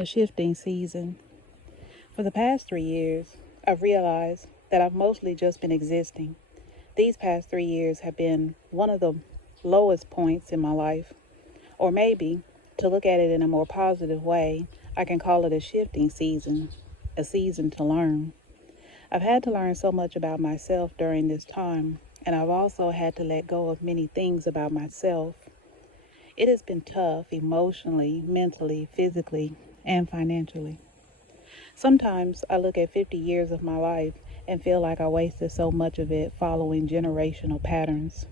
A shifting season. For the past 3 years, I've realized that I've mostly just been existing. These past 3 years have been one of the lowest points in my life. Or maybe, to look at it in a more positive way, I can call it a shifting season, a season to learn. I've had to learn so much about myself during this time, and I've also had to let go of many things about myself. It has been tough emotionally, mentally, physically, and financially. Sometimes I look at 50 years of my life and feel like I wasted so much of it following generational patterns.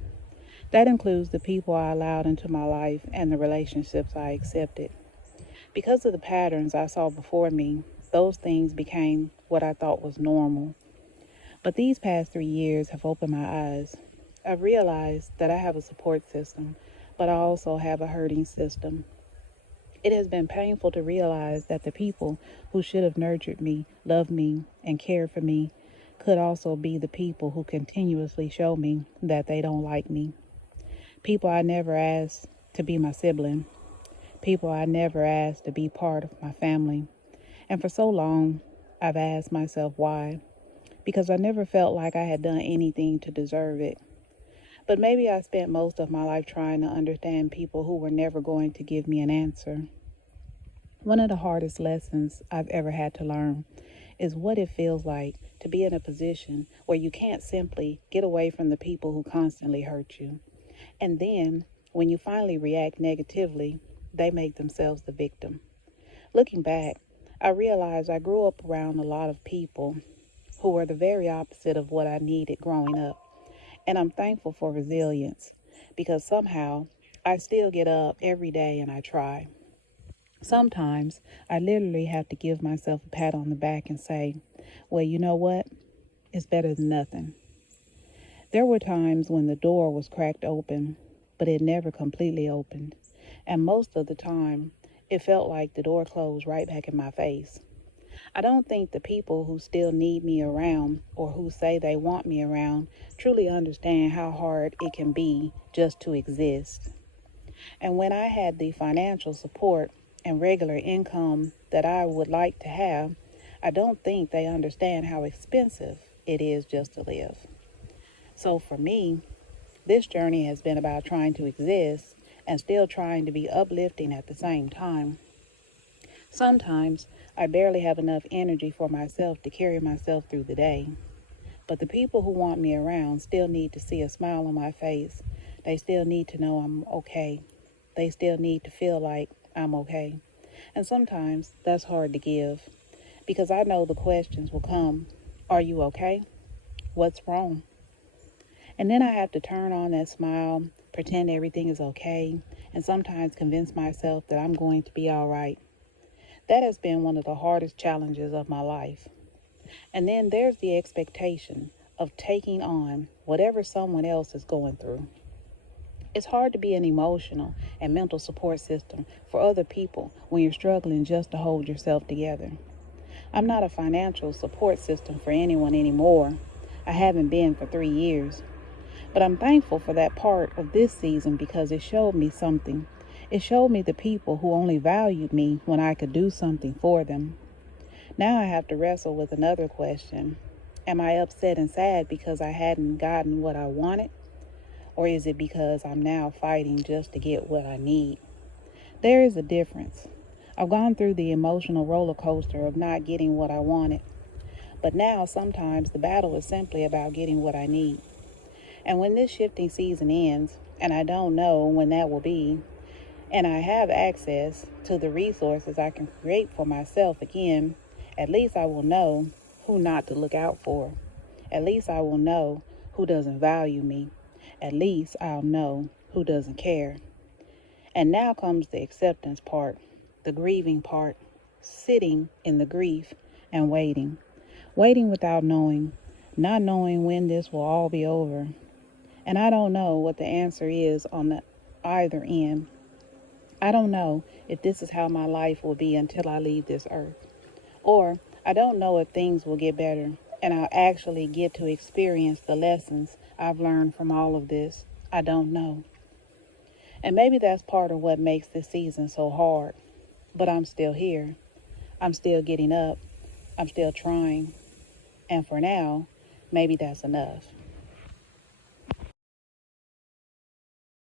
That includes the people I allowed into my life and the relationships I accepted. Because of the patterns I saw before me, those things became what I thought was normal. But these past 3 years have opened my eyes. I've realized that I have a support system, but I also have a hurting system. It has been painful to realize that the people who should have nurtured me, loved me, and cared for me could also be the people who continuously show me that they don't like me. People I never asked to be my sibling. People I never asked to be part of my family. And for so long, I've asked myself why. Because I never felt like I had done anything to deserve it. But maybe I spent most of my life trying to understand people who were never going to give me an answer. One of the hardest lessons I've ever had to learn is what it feels like to be in a position where you can't simply get away from the people who constantly hurt you. And then, when you finally react negatively, they make themselves the victim. Looking back, I realized I grew up around a lot of people who were the very opposite of what I needed growing up. And I'm thankful for resilience because somehow I still get up every day and I try. Sometimes I literally have to give myself a pat on the back and say, well, you know what? It's better than nothing. There were times when the door was cracked open, but it never completely opened. And most of the time, it felt like the door closed right back in my face. I don't think the people who still need me around or who say they want me around truly understand how hard it can be just to exist. And when I had the financial support and regular income that I would like to have, I don't think they understand how expensive it is just to live. So for me, this journey has been about trying to exist and still trying to be uplifting at the same time. Sometimes I barely have enough energy for myself to carry myself through the day. But the people who want me around still need to see a smile on my face. They still need to know I'm okay. They still need to feel like I'm okay. And sometimes that's hard to give because I know the questions will come. Are you okay? What's wrong? And then I have to turn on that smile, pretend everything is okay, and sometimes convince myself that I'm going to be all right. That has been one of the hardest challenges of my life. And then there's the expectation of taking on whatever someone else is going through. It's hard to be an emotional and mental support system for other people when you're struggling just to hold yourself together. I'm not a financial support system for anyone anymore. I haven't been for 3 years. But I'm thankful for that part of this season because it showed me something. It showed me the people who only valued me when I could do something for them. Now I have to wrestle with another question. Am I upset and sad because I hadn't gotten what I wanted? Or is it because I'm now fighting just to get what I need? There is a difference. I've gone through the emotional roller coaster of not getting what I wanted. But now sometimes the battle is simply about getting what I need. And when this shifting season ends, and I don't know when that will be, and I have access to the resources I can create for myself again, at least I will know who not to look out for. At least I will know who doesn't value me. At least I'll know who doesn't care. And now comes the acceptance part, the grieving part, sitting in the grief and waiting. Waiting without knowing, not knowing when this will all be over. And I don't know what the answer is on the either end. I don't know if this is how my life will be until I leave this earth. Or I don't know if things will get better and I'll actually get to experience the lessons I've learned from all of this. I don't know. And maybe that's part of what makes this season so hard. But I'm still here. I'm still getting up. I'm still trying. And for now, maybe that's enough.